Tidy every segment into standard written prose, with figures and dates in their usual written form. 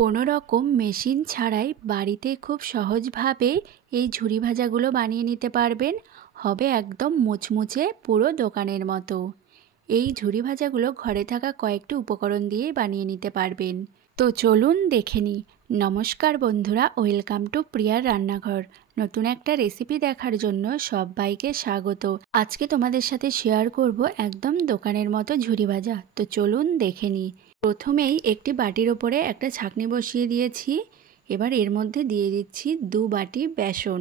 কোনো রকম মেশিন ছাড়াই বাড়িতে খুব সহজভাবে এই ঝুরি ভাজাগুলো বানিয়ে নিতে পারবেন। হবে একদম মুচমুচে, পুরো দোকানের মতো। এই ঝুরি ভাজাগুলো ঘরে থাকা কয়েকটি উপকরণ দিয়েই বানিয়ে নিতে পারবেন। তো চলুন দেখে নিই। নমস্কার বন্ধুরা, ওয়েলকাম টু প্রিয়ার রান্নাঘর। নতুন একটা রেসিপি দেখার জন্য সবাইকে স্বাগত। আজকে তোমাদের সাথে শেয়ার করব একদম দোকানের মতো ঝুরি ভাজা। তো চলুন দেখে নিই। প্রথমেই একটি বাটির ওপরে একটা ছাঁকনি বসিয়ে দিয়েছি। এবার এর মধ্যে দিয়ে দিচ্ছি 2 বাটি বেসন।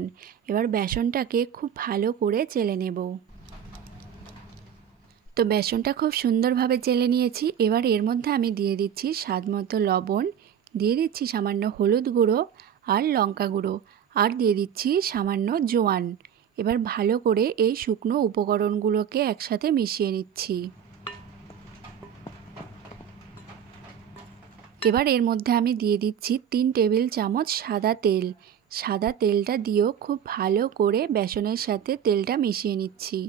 এবার বেসনটাকে খুব ভালো করে চেলে নেব। তো বেসনটা খুব সুন্দরভাবে চেলে নিয়েছি। এবার এর মধ্যে আমি দিয়ে দিচ্ছি স্বাদমতো লবণ, দিয়ে দিচ্ছি সামান্য হলুদ গুঁড়ো আর লঙ্কা গুঁড়ো, আর দিয়ে দিচ্ছি সামান্য জোয়ান। এবার ভালো করে এই শুকনো উপকরণগুলোকে একসাথে মিশিয়ে নিচ্ছি। এবার এর মধ্যে আমি দিয়ে দিচ্ছি 3 টেবিল চামচ সাদা তেল। সাদা তেলটা দিয়েও খুব ভালো করে বেসনের সাথে তেলটা মিশিয়ে নিচ্ছি।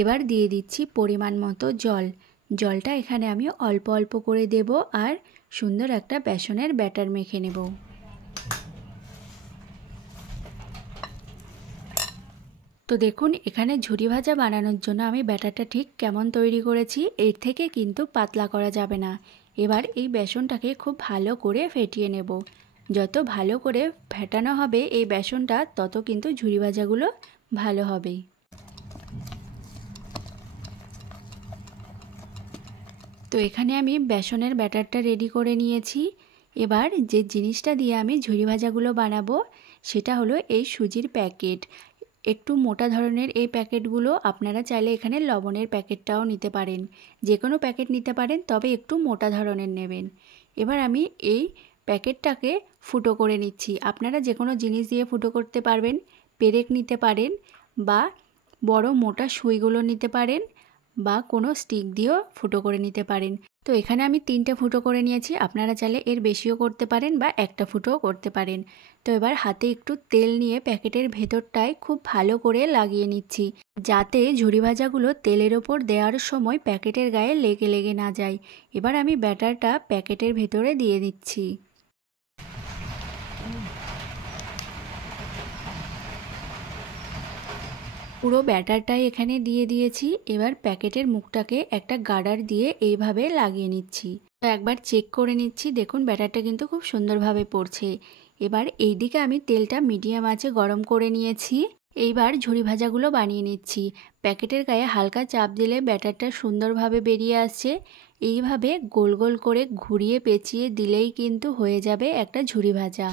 এবার দিয়ে দিচ্ছি পরিমাণ মতো জল। জলটা এখানে আমি অল্প অল্প করে দেব আর সুন্দর একটা বেসনের ব্যাটার মেখে নেব। তো দেখুন, এখানে ঝুরি ভাজা বানানোর জন্য আমি ব্যাটারটা ঠিক কেমন তৈরি করেছি। এর থেকে কিন্তু পাতলা করা যাবে না। এবার এই বেসনটাকে খুব ভালো করে ফেটিয়ে নেব। যত ভালো করে ফেটানো হবে এই বেসনটা, তত কিন্তু ঝুরি ভাজাগুলো ভালো হবে। তো এখানে আমি বেসনের ব্যাটারটা রেডি করে নিয়েছি। এবার যে জিনিসটা দিয়ে আমি ঝুরি ভাজাগুলো বানাবো সেটা হলো এই সুজির প্যাকেট। একটু মোটা ধরনের এই প্যাকেটগুলো, আপনারা চাইলে এখানে লবণের প্যাকেটটাও নিতে পারেন। যে কোনো প্যাকেট নিতে পারেন, তবে একটু মোটা ধরনের নেবেন। এবার আমি এই প্যাকেটটাকে ফুটো করে নিচ্ছি। আপনারা যে কোনো জিনিস দিয়ে ফুটো করতে পারবেন। পেরেক নিতে পারেন বা বড় মোটা সুইগুলো নিতে পারেন বা কোনো স্টিক দিয়েও ফুটো করে নিতে পারেন। তো এখানে আমি 3টে ফুটো করে নিয়েছি। আপনারা চাইলে এর বেশিও করতে পারেন বা একটা ফুটোও করতে পারেন। তো এবার হাতে একটু তেল নিয়ে প্যাকেটের ভেতরটায় খুব ভালো করে লাগিয়ে নিচ্ছি, যাতে ঝুরি ভাজাগুলো তেলের ওপর দেওয়ার সময় প্যাকেটের গায়ে লেগে লেগে না যায়। এবার আমি ব্যাটারটা প্যাকেটের ভেতরে দিয়ে দিচ্ছি। পুরো ব্যাটারটাই এখানে দিয়ে দিয়েছি। এবার প্যাকেটের মুখটাকে একটা গার্ডার দিয়ে এইভাবে লাগিয়ে নিচ্ছি। তো একবার চেক করে নিচ্ছি। দেখুন, ব্যাটারটা কিন্তু খুব সুন্দরভাবে পড়ছে। এবার এই দিকে আমি তেলটা মিডিয়াম আঁচে গরম করে নিয়েছি। এইবার ঝুরি ভাজাগুলো বানিয়ে নিচ্ছি। প্যাকেটের গায়ে হালকা চাপ দিলে ব্যাটারটা সুন্দরভাবে বেরিয়ে আসছে। এইভাবে গোল গোল করে ঘুরিয়ে পেঁচিয়ে দিলেই কিন্তু হয়ে যাবে একটা ঝুরি ভাজা।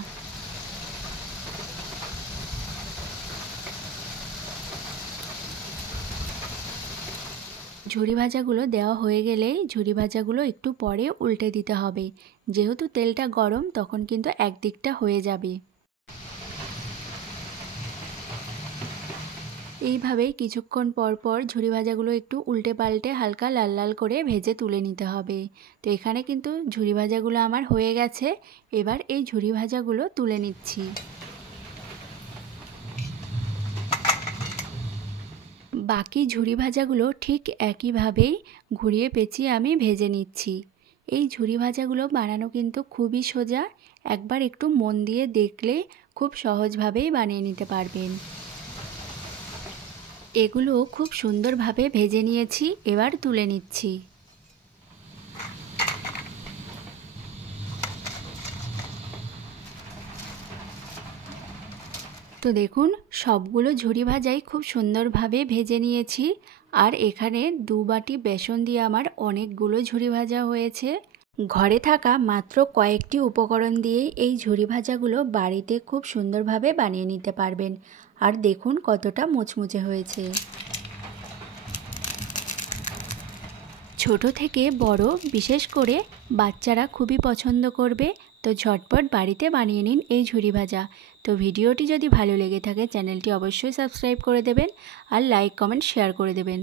ঝুরি ভাজাগুলো দেওয়া হয়ে গেলেই ঝুরি ভাজাগুলো একটু পরে উল্টে দিতে হবে। যেহেতু তেলটা গরম, তখন কিন্তু একদিকটা হয়ে যাবে। এইভাবেই কিছুক্ষণ পর পর ঝুরি ভাজাগুলো একটু উল্টে পাল্টে হালকা লাল লাল করে ভেজে তুলে নিতে হবে। তো এখানে কিন্তু ঝুরি ভাজাগুলো আমার হয়ে গেছে। এবার এই ঝুরি ভাজাগুলো তুলে নিচ্ছি। বাকি ঝুরি ভাজাগুলো ঠিক একইভাবেই ঘুরিয়ে পেঁচিয়ে আমি ভেজে নিচ্ছি। এই ঝুরি ভাজাগুলো বানানো কিন্তু খুবই সোজা। একবার একটু মন দিয়ে দেখলে খুব সহজভাবেই বানিয়ে নিতে পারবেন। এগুলো খুব সুন্দরভাবে ভেজে নিয়েছি। এবার তুলে নিচ্ছি। তো দেখুন, সবগুলো ঝুরি ভাজাই খুব সুন্দরভাবে ভেজে নিয়েছি। আর এখানে 2 বাটি বেসন দিয়ে আমার অনেকগুলো ঝুরি ভাজা হয়েছে। ঘরে থাকা মাত্র কয়েকটি উপকরণ দিয়েই এই ঝুরি ভাজাগুলো বাড়িতে খুব সুন্দরভাবে বানিয়ে নিতে পারবেন। আর দেখুন কতটা মুচমুচে হয়েছে। ছোট থেকে বড়, বিশেষ করে বাচ্চারা খুবই পছন্দ করবে। তো ঝটপট বাড়িতে বানিয়ে নিন এই ঝুরি ভাজা। তো ভিডিওটি যদি ভালো লেগে থাকে, চ্যানেলটি অবশ্যই সাবস্ক্রাইব করে দেবেন আর লাইক, কমেন্ট, শেয়ার করে দেবেন।